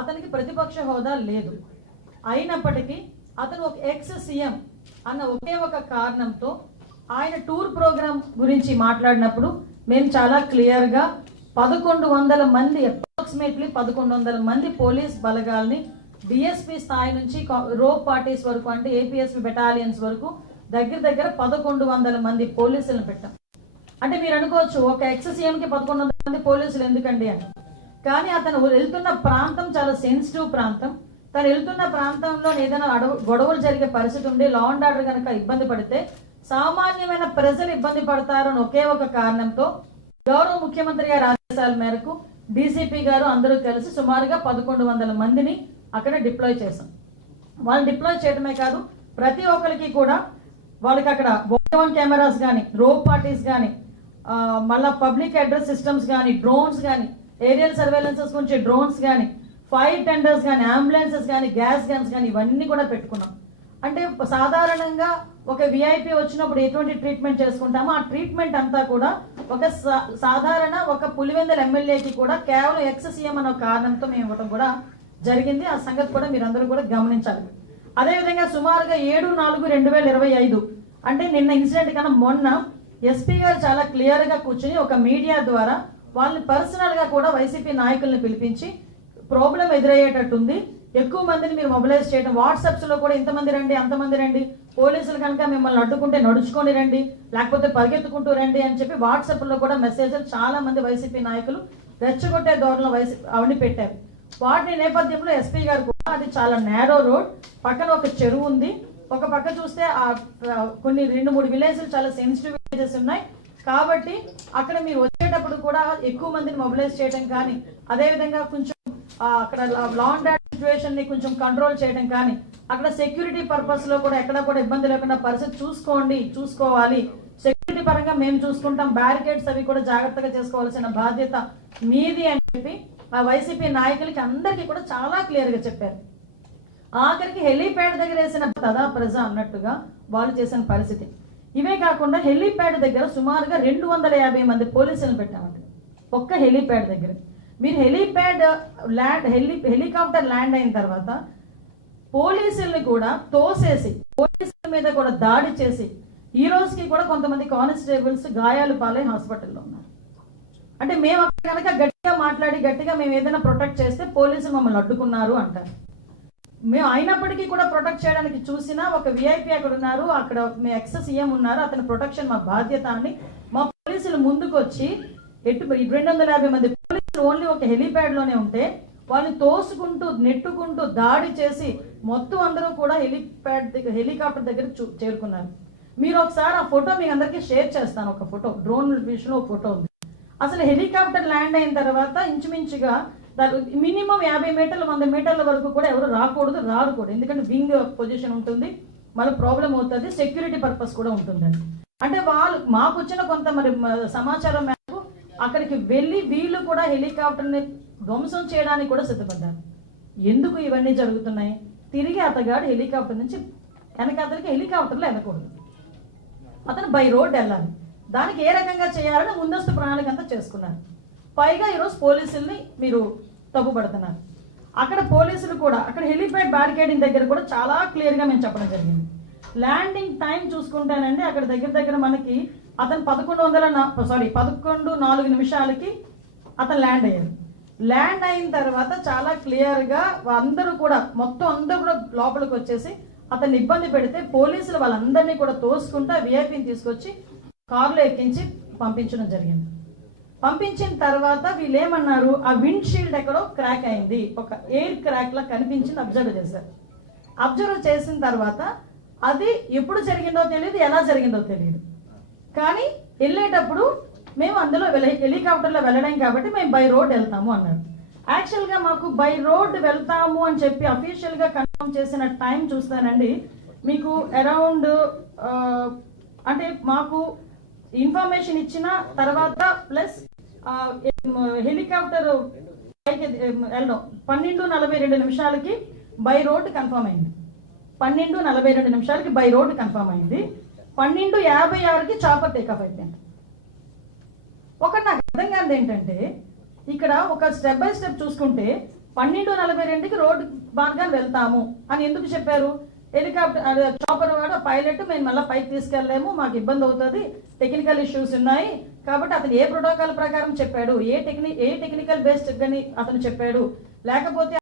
అతనికి ప్రతిపక్ష హోదా లేదు. అయినప్పటికీ అతను ఒక ఎక్స్ సీఎం అన్న ఒకే ఒక కారణంతో ఆయన టూర్ ప్రోగ్రామ్ గురించి మాట్లాడినప్పుడు మేము చాలా క్లియర్గా 1100 మంది, అప్రాక్సిమేట్లీ 1100 మంది పోలీస్ బలగాల్ని డిఎస్పీ స్థాయి నుంచి రోప్ పార్టీస్ వరకు, అంటే ఏపీఎస్పీ బెటాలియన్స్ వరకు దగ్గర 1100 మంది పోలీసులను పెట్టాం. అంటే మీరు అనుకోవచ్చు, ఒక ఎక్స్ సీఎంకి 1100 మంది పోలీసులు ఎందుకండి అని. కానీ అతను వెళ్తున్న ప్రాంతం చాలా సెన్సిటివ్ ప్రాంతం. తను వెళ్తున్న ప్రాంతంలో ఏదైనా గొడవలు జరిగే పరిస్థితి ఉండి లా అండ్ ఆర్డర్ కనుక ఇబ్బంది పడితే సామాన్యమైన ప్రజలు ఇబ్బంది పడతారని ఒకే ఒక కారణంతో గౌరవ ముఖ్యమంత్రి గారి ఆదేశాల మేరకు డీసీపీ గారు అందరూ కలిసి సుమారుగా 1100 మందిని అక్కడ డిప్లాయ్ చేశాం. వాళ్ళు డిప్లాయ్ చేయడమే కాదు, ప్రతి ఒక్కరికి కూడా వాళ్ళకి అక్కడ బాడీ కెమెరాస్ కానీ, రోప్ పార్టీస్ కానీ, మళ్ళీ పబ్లిక్ అడ్రస్ సిస్టమ్స్ కానీ, డ్రోన్స్ కానీ, ఏరియల్ సర్వేలెన్సెస్ గురించి డ్రోన్స్ కానీ, ఫైర్ టెండర్స్ కానీ, అంబులెన్సెస్ కానీ, గ్యాస్ గన్స్ కానీ ఇవన్నీ కూడా పెట్టుకున్నాం. అంటే సాధారణంగా ఒక విఐపి వచ్చినప్పుడు ఎటువంటి ట్రీట్మెంట్ చేసుకుంటామో ఆ ట్రీట్మెంట్ అంతా కూడా ఒక సాధారణ ఒక పులివెందుల ఎమ్మెల్యేకి కూడా కేవలం ఎక్స్ సీఎం అనే కారణంతో మేము ఇవ్వడం కూడా జరిగింది. ఆ సంగతి కూడా మీరందరూ కూడా గమనించాలి. అదేవిధంగా సుమారుగా 7/4/2025 అంటే నిన్న ఇన్సిడెంట్ కన్నా మొన్న ఎస్పీ గారు చాలా క్లియర్గా కూర్చుని ఒక మీడియా ద్వారా వాళ్ళని పర్సనల్గా కూడా వైసీపీ నాయకుల్ని పిలిపించి ప్రాబ్లం ఎదురయ్యేటట్టుంది, ఎక్కువ మందిని మీరు మొబిలైజ్ చేయడం, వాట్సాప్స్లో కూడా ఇంతమంది రండి అంతమంది రండి, పోలీసులు కనుక మిమ్మల్ని అడ్డుకుంటే నడుచుకొని రండి, లేకపోతే పరిగెత్తుకుంటూ రండి అని చెప్పి వాట్సాప్లో కూడా మెసేజ్లు చాలా మంది వైసీపీ నాయకులు రెచ్చగొట్టే ధోరణిలో అవన్నీ పెట్టారు. వాటి నేపథ్యంలో ఎస్పీ గారు కూడా అది చాలా నేరో రోడ్, పక్కన ఒక చెరువు ఉంది, ఒక పక్క చూస్తే కొన్ని 2-3 విలేజ్లు చాలా సెన్సిటివ్ విలేజెస్ ఉన్నాయి. కాబట్టి అక్కడ మీరు వచ్చేటప్పుడు కూడా ఎక్కువ మందిని మొబిలైజ్ చేయడం కానీ, అదేవిధంగా కొంచెం అక్కడ లా అండ్ ఆర్డర్ సిచ్యువేషన్ ని కొంచెం కంట్రోల్ చేయడం కానీ, అక్కడ సెక్యూరిటీ పర్పస్ లో కూడా ఎక్కడ కూడా ఇబ్బంది లేకుండా పరిస్థితి చూసుకోవాలి. సెక్యూరిటీ పరంగా మేము చూసుకుంటాం, బ్యారికేడ్స్ అవి కూడా జాగ్రత్తగా చేసుకోవాల్సిన బాధ్యత మీది అని చెప్పి ఆ వైసీపీ నాయకులకి అందరికీ కూడా చాలా క్లియర్ గా చెప్పారు. ఆఖరికి హెలీప్యాడ్ దగ్గర వేసిన తదా ప్రజ అన్నట్టుగా వాళ్ళు చేసిన పరిస్థితి. ఇవే కాకుండా హెలీప్యాడ్ దగ్గర సుమారుగా 250 మంది పోలీసులను పెట్టామండి ఒక్క హెలీప్యాడ్ దగ్గర. మీరు హెలీప్యాడ్ హెలికాప్టర్ ల్యాండ్ అయిన తర్వాత పోలీసుల్ని కూడా తోసేసి పోలీసుల మీద కూడా దాడి చేసి ఈ రోజుకి కూడా కొంతమంది కానిస్టేబుల్స్ గాయాలు పాలై హాస్పిటల్లో ఉన్నారు. అంటే మేము అక్కడ కనుక గట్టిగా మాట్లాడి గట్టిగా మేము ఏదైనా ప్రొటెక్ట్ చేస్తే పోలీసులు మమ్మల్ని అడ్డుకున్నారు అంటారు. మేము అయినప్పటికీ కూడా ప్రొటెక్ట్ చేయడానికి చూసినా ఒక విఐపి అక్కడ ఉన్నారు, అక్కడ మీ ఎక్స్ సీఎం ఉన్నారు, అతని ప్రొటెక్షన్ మా బాధ్యత అని మా పోలీసులు ముందుకు వచ్చి 250 మంది పోలీసులు ఓన్లీ ఒక హెలీప్యాడ్ లోనే ఉంటే వాళ్ళు తోసుకుంటూ నెట్టుకుంటూ దాడి చేసి మొత్తం అందరూ కూడా హెలికాప్టర్ దగ్గర చేరుకున్నారు. మీరు ఒకసారి ఆ ఫోటో మీకు అందరికీ షేర్ చేస్తాను. ఒక ఫోటో డ్రోన్ విషయంలో ఒక ఫోటో ఉంది. అసలు హెలికాప్టర్ ల్యాండ్ అయిన తర్వాత ఇంచుమించుగా మినిమం 50 మీటర్లు 100 మీటర్ల వరకు కూడా ఎవరు రారు కూడా, ఎందుకంటే వింగ్ పొజిషన్ ఉంటుంది, మళ్ళీ ప్రాబ్లం అవుతుంది, సెక్యూరిటీ పర్పస్ కూడా ఉంటుందని. అంటే వాళ్ళు మాకు వచ్చిన కొంత మరి సమాచారం మేరకు అక్కడికి వెళ్ళి వీళ్ళు కూడా హెలికాప్టర్ని ధ్వంసం చేయడానికి కూడా సిద్ధపడ్డారు. ఎందుకు ఇవన్నీ జరుగుతున్నాయి? తిరిగి అతగాడు హెలికాప్టర్ నుంచి వెనకాతలకి హెలికాప్టర్లో వెళ్ళకూడదు, అతను బై రోడ్ వెళ్ళాలి. దానికి ఏ రకంగా చేయాలని ముందస్తు ప్రణాళిక అంతా చేసుకున్నారు. పైగా ఈరోజు పోలీసుల్ని మీరు తప్పుపడుతున్నారు. అక్కడ పోలీసులు కూడా అక్కడ హెలిప్యాడ్ బ్యారికేడింగ్ దగ్గర కూడా చాలా క్లియర్గా మేము చెప్పడం జరిగింది. ల్యాండింగ్ టైం చూసుకుంటానండి, అక్కడ దగ్గర మనకి అతను 11:04 అతను ల్యాండ్ అయ్యారు. ల్యాండ్ అయిన తర్వాత చాలా క్లియర్గా అందరూ కూడా మొత్తం అందరూ కూడా లోపలికి వచ్చేసి అతన్ని ఇబ్బంది పెడితే పోలీసులు వాళ్ళందరినీ కూడా తోసుకుంటూ విఐపిని తీసుకొచ్చి కారులో ఎక్కించి పంపించడం జరిగింది. పంపించిన తర్వాత వీళ్ళు ఏమన్నారు, ఆ విండ్ షీల్డ్ ఎక్కడో క్రాక్ అయింది, ఒక ఎయిర్ క్రాక్ లా కనిపించింది, అబ్జర్వ్ చేశారు. అబ్జర్వ్ చేసిన తర్వాత అది ఎప్పుడు జరిగిందో తెలియదు, ఎలా జరిగిందో తెలియదు. కానీ వెళ్ళేటప్పుడు మేము అందులో హెలికాప్టర్లో వెళ్ళడం కాబట్టి మేము బై రోడ్ వెళ్తాము అన్నారు. యాక్చువల్గా మాకు బై రోడ్ వెళ్తాము అని చెప్పి అఫీషియల్గా కన్ఫర్మ్ చేసిన టైం చూస్తానండి మీకు అరౌండ్ అంటే మాకు ఇన్ఫర్మేషన్ ఇచ్చిన తర్వాత ప్లస్ హెలికాప్టర్ వెళ్ళడం 12:42 బై రోడ్ కన్ఫర్మ్ అయింది. 12:42 బై రోడ్ కన్ఫర్మ్ అయింది. 12:56 చాపర్ టేకాఫ్ అయిపోయింది. ఒకటి నాకు అర్థం కాదు ఏంటంటే, ఇక్కడ ఒక స్టెప్ బై స్టెప్ చూసుకుంటే 12:42కి రోడ్డు మార్గాన్ని వెళ్తాము అని ఎందుకు చెప్పారు? హెలికాప్టర్ చాపర్ వాడు పైలట్ మేము మళ్ళీ పైకి తీసుకెళ్ళలేము, మాకు ఇబ్బంది అవుతుంది, టెక్నికల్ ఇష్యూస్ ఉన్నాయి కాబట్టి అతను ఏ ప్రోటోకాల్ ప్రకారం చెప్పాడు, ఏ టెక్నికల్ బేస్డ్ అని అతను చెప్పాడు, లేకపోతే